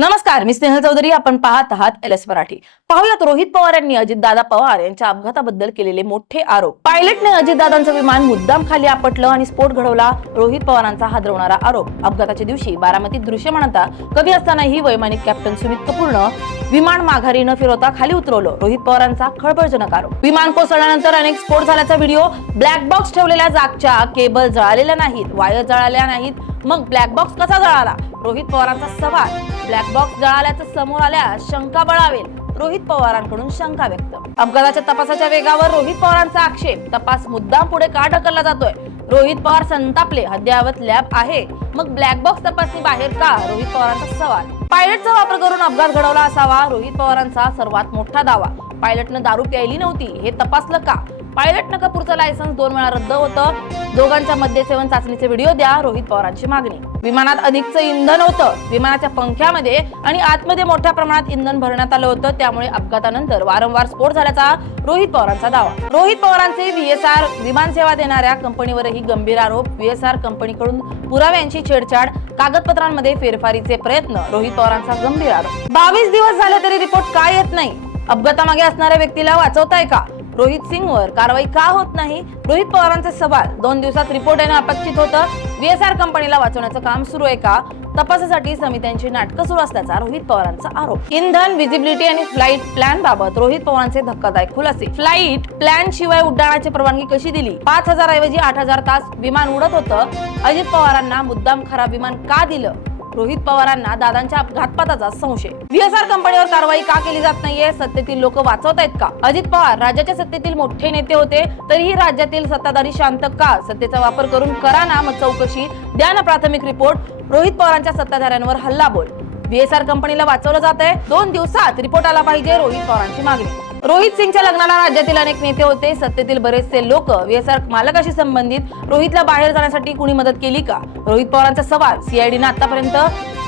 नमस्कार, मी स्नेहल चौधरी. आपण पाहत आहात LS मराठी. पाहुयात रोहित पवार यांनी अजितदादा पवार यांच्या अपघाताबद्दल केलेले मोठे आरोप. पायलटने अजितदादांचं विमान मुद्दाम खाली आपटलं आणि स्फोट घडवला. रोहित पवारांचा हादरवणारा आरोप. अपघाताच्या दिवशी बारामतीत दृश्यमानता कमी असतानाही वैमानिक कॅप्टन सुमित कपूरनं विमान माघारी न फिरवता खाली उतरवलं. रोहित पवारांचा खळबळजनक आरोप. विमान कोसळल्यानंतर अनेक स्फोट झाल्याचा व्हिडिओ. ब्लॅक बॉक्स ठेवलेल्या जागच्या केबल जळालेल्या नाहीत, वायर जळाल्या नाहीत, मग ब्लॅक बॉक्स कसा जळाला? रोहित पवारांचा सवाल. ब्लॅक बॉक्स जळाल्याचं समोर आल्यास शंका बळावेल. रोहित पवारांकडून शंका व्यक्त. अपघाताच्या तपासाच्या वेगावर रोहित पवारांचा आक्षेप. तपास मुद्दाम पुढे का ढकलला जातोय? रोहित पवार संतापले. अद्ययावत लॅब आहे, मग ब्लॅक बॉक्स तपासणी बाहेर का? रोहित पवारांचा सवाल. पायलटचा वापर करून अपघात घडवला असावा, रोहित पवारांचा सर्वात मोठा दावा. पायलटनं दारू प्यायली नव्हती, हे तपासलं का? पायलटनं कपूरचं लायसन्स 2 वेळा रद्द होतं. दोघांच्या मद्यसेवन चाचणीचे व्हिडिओ द्या. रोहित पवारांची मागणी. विमानात अधिकचं इंधन होतं. विमानाच्या पंख्यामध्ये आणि आतमध्ये मोठ्या प्रमाणात इंधन भरण्यात आलं होतं. त्यामुळे अपघातानंतर वारंवार स्फोट झाल्याचा रोहित पवारांचा दावा. रोहित पवारांचे VSR विमान सेवा देणाऱ्या कंपनीवरही गंभीर आरोप. VSR कंपनीकडून पुराव्यांची छेडछाड, कागदपत्रांमध्ये फेरफारीचे प्रयत्न. रोहित पवारांचा गंभीर आरोप. 22 दिवस झाले तरी रिपोर्ट का येत नाही? अपघातामागे असणाऱ्या व्यक्तीला वाचवताय का? रोहित सिंगवर कारवाई का होत नाही? रोहित पवारांचे सवाल. 2 दिवसात रिपोर्ट येणं अपेक्षित होतं. VSR कंपनीला वाचवण्याचं काम सुरू आहे का? तपासासाठी समित्यांची नाटकं सुरू असल्याचा रोहित पवारांचा आरोप. इंधन, विजिबिलिटी आणि फ्लाईट प्लॅन बाबत रोहित पवारांचे धक्कादायक खुलासे. फ्लाईट प्लॅन शिवाय उड्डाणाची परवानगी कशी दिली? 5000 ऐवजी 8000 तास विमान उडत होतं. अजित पवारांना मुद्दाम खराब विमान का दिलं? रोहित पवारांना दादांच्या घातपाताचा संशय. VSR कंपनीवर कारवाई का केली जात नाहीये? सत्तेतील लोक वाचवतायत का? अजित पवार राज्याच्या सत्तेतील मोठे नेते होते, तरीही राज्यातील सत्ताधारी शांत का? सत्तेचा वापर करून करा ना मग चौकशी, द्या ना प्राथमिक रिपोर्ट. रोहित पवारांच्या सत्ताधाऱ्यांवर हल्लाबोल. VSR कंपनीला वाचवलं जात आहे. 2 दिवसात रिपोर्ट आला पाहिजे. रोहित पवारांची मागणी. रोहित सिंगच्या लग्नाला राज्यातील अनेक नेते होते. सत्तेतील बरेचसे लोक VSR मालकाशी संबंधित. रोहितला बाहेर जाण्यासाठी कुणी मदत केली का? रोहित पवारांचा सवाल. CIDनं आतापर्यंत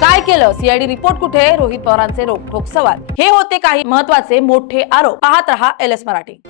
काय केलं? CID रिपोर्ट कुठे? रोहित पवारांचे रोखठोक सवाल. हे होते काही महत्वाचे मोठे आरोप. पाहत रहा LS मराठी.